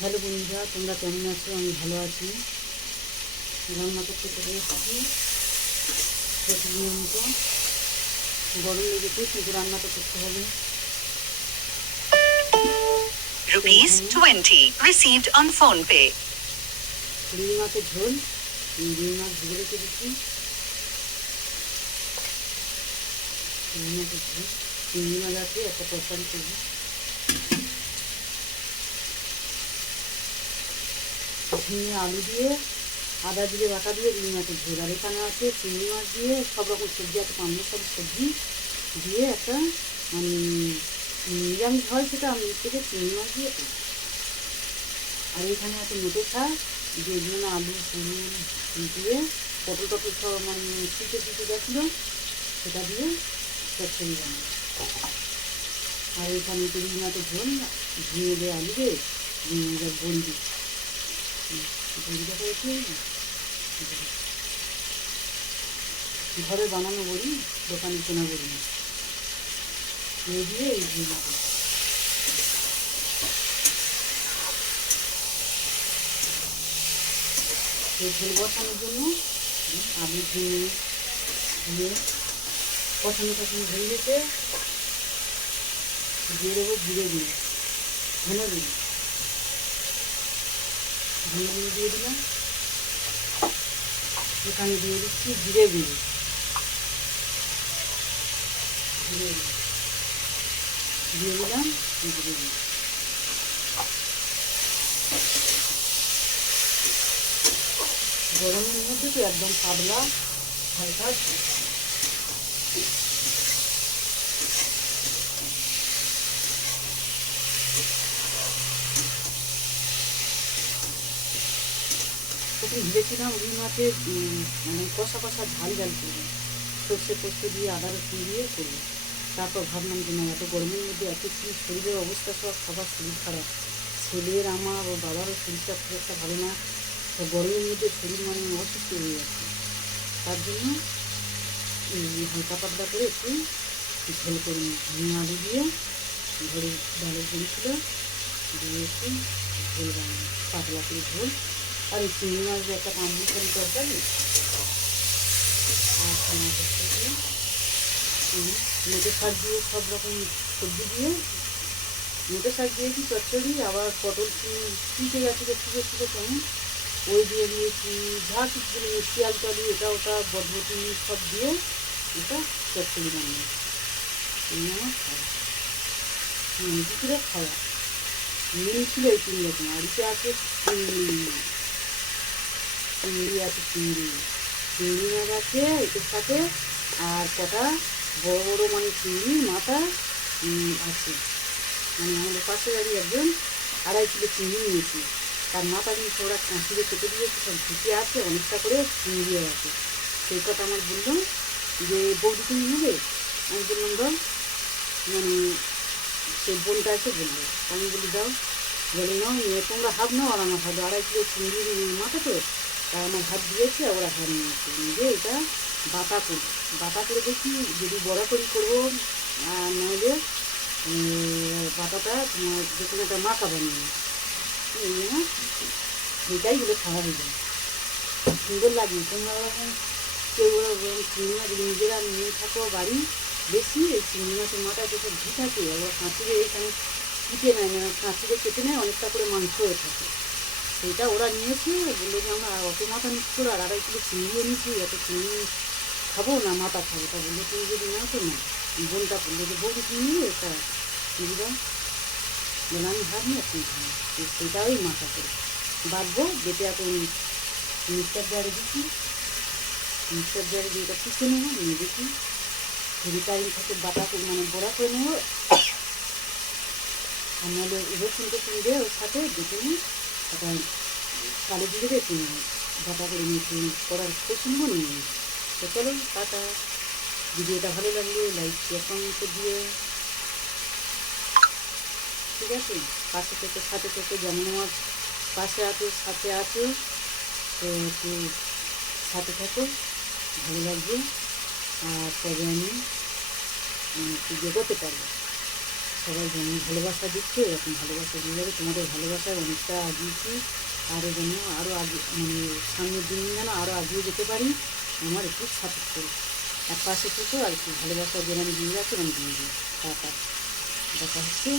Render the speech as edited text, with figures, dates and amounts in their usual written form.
Hello বন্ধুরা, তোমরা কেমন আছো? আমি ভালো আছি। রান্না করতে চলে এসেছি প্রতিদিনের মতো। গরম লেগেছে কিন্তু রান্না তো করতে হবে। ₹20 received on PhonePe. চিংড়ি মাছের ঝোল, চিংড়ি মাছ ভেজে রেখে দিচ্ছি। চিংড়ি মাছের ঝোল, চিংড়ি মাছ আছে, একটা তরকারি করবো। ঝিঙে আলু দিয়ে আদা জিরে বাটা দিয়ে রুই মাছের ঝোল। আর এখানে আছে চিংড়ি মাছ দিয়ে সব রকম সবজি আছে, 5 সবজি দিয়ে একটা মানে নিরামিষ হয়, সেটা আমি থেকে চিংড়ি মাছ দিয়ে করি। আর এখানে আছে মেটে শাক, যেগুলো আলু ফুল দিয়ে পটল টটল সব মানে শিখে গেছিলো, সেটা দিয়ে চচ্চড়ি বানাই। আর এখানে তো রুই মাছের ঝোল, ঝিঙে দিয়ে আলু দিয়ে বড়ি দিই। বড়িটা হয়েছে ঘরে বানানো বড়ি, দোকানে কেনা বড়ি না। এই দিয়ে এই রুই মাছ ঝোল বসানোর জন্য আলু দিয়ে কষানো হয়ে গেছে। দিয়ে দেবো জিরে দিয়ে ধনে দিয়ে দিয়ে দিলাম। এখানে দিয়ে দিচ্ছি জিরে গুঁড়ো, দিয়ে দিলাম জিরে গুঁড়ো। গরমের মধ্যে তো একদম পাতলা হালকা। প্রথম ভেবেছিলাম রুই মাছের মানে কষা ঝাল করবো, সর্ষে পোস্ত দিয়ে আদা রসুন দিয়ে করবো। তারপর ভাবলাম যে না, এত গরমের মধ্যে এত কি শরীরের অবস্থা, সব খাবার শরীর খারাপ। ছেলের আমার ও বাবারও শরীরটা খুব একটা ভালো না। তো গরমের মধ্যে শরীর মানে অসুস্থ হয়ে যাচ্ছে। তার জন্য হালকা পাতলা করে একটু ঝোল করে নিই। ঝিঙে আলু দিয়ে ধরে ডালের ঝোল ছিল, দিয়ে একটু ঝোল বানাই, পাতলা করে ঝোল। আর এই চিংড়ি মাছ দিয়ে একটা 5 তরকারি আর টমাটো দিয়ে মেটে শাক দিয়ে সব রকম সবজি দিয়ে মেটে শাক দিয়েছি চচ্চড়ি। আবার পটল পিঠে গেছে ছিল কেমন, ওই দিয়ে দিয়েছি যা কিছু শিয়াল টলি এটা ওটা বটবটি সব দিয়ে এটা চচ্চড়ি বানিয়ে এই আমার খাওয়া কিছুটা খাওয়া মিল ছিল এই 3 রকম। আর এতে আছে চিংড়ি আছে, চিংড়ি মাছ আছে এটার সাথে। আর কটা বড় বড় মানে চিংড়ি মাথা আছে। মানে আমাদের পাশে বাড়ি একজন 2.5 কিলো চিংড়ি নিয়েছি, তার মাথা কিন্তু ওরা কাঁচিয়ে কেটে দিয়েছে, সব ঢুকে আছে, অনেকটা করে চিংড়িও আছে। সেই কথা আমার বললো যে বৌদি তুমি নেবে। আমি বললাম দাও, মানে সেই বোনটা এসে বললো, আমি বলি দাও। বলি নাও, নিয়ে তোমরা হাফ নাও আর আমার হাফ। 2.5 কিলো চিংড়ির মাথা তো, তাই আমার হাত দিয়েছে, ওরা হাত নিয়েছে। নিজে এটা বাটা করে দেখি যদি বড়া করি করবো, আর নইলে বাটাটা তোমার যে কোনো একটা মাখা বানিয়ে এই জন্য এটাই হলে খাওয়া হয়ে যায়, সুন্দর লাগে। তোমরা ওরকম কেউ চিংড়ি মাছ নিজেরা নিয়ে থাকো বাড়ি বেশি, এই চিংড়ি মাছের মাথায় যেসব ঘি থাকে, ওরা কাঁচিরে এখানে কেটে নেয় না, কাঁচিরে কেটে নেয়, অনেকটা করে মাংস হয়ে থাকে। সেইটা ওরা নিয়েছে, বললো যে আমরা অত মাথা নিচ্ছি করে আর 2.5 কিলো চিংড়িও নিচ্ছি, এত চিংড়ি খাবো না মাথা খাবো। তা বললো তুমি যদি না তো না। বোনটা বললো যে বৌদি তুমি নিয়ে এটা দিদিরা বলে আমি ভাবনি আপনি খাবো, সেটা ওই মাথা করে বাঁধবো। বেটে এখন মিক্সার জারে দিচ্ছি, মিক্সার জারে দিয়ে এটা পিষে নেবো, নিয়ে দেখি যদি টাইম থাকে বাটা করে মানে বড়া করে নেবো। আর নাহলে রসুন দিয়ে ওর সাথে বেটে নিই, একটা কালো জিরে একটু বাটা করে নিয়ে কড়ার কষে নেবো, নিয়ে নিই। তো চলো টাটা। ভিডিওটা ভালো লাগলে লাইক শেয়ার কমেন্ট দিয়ে, ঠিক আছে, পাশে থেকে সাথে থেকে যেমন আমার পাশে আছো সাথে আছো, তো একটু সাথে থাকো, ভালো লাগবে। আর তবে আমি একটু করতে পারবো। সবাই যেমন ভালোবাসা দিচ্ছে এরকম ভালোবাসা দিয়ে যাবে। তোমাদের ভালোবাসায় অনেকটা আগিয়েছি, আরও যেন আরও আগে মানে সামনের দিন যেন আরও এগিয়ে যেতে পারি, আমার একটু সাপোর্ট করো, আর পাশে থেকো আর একটু ভালোবাসা যেরকম দিয়ে যাচ্ছে এরকম দিয়ে দিই। টাটা, দেখা হচ্ছে।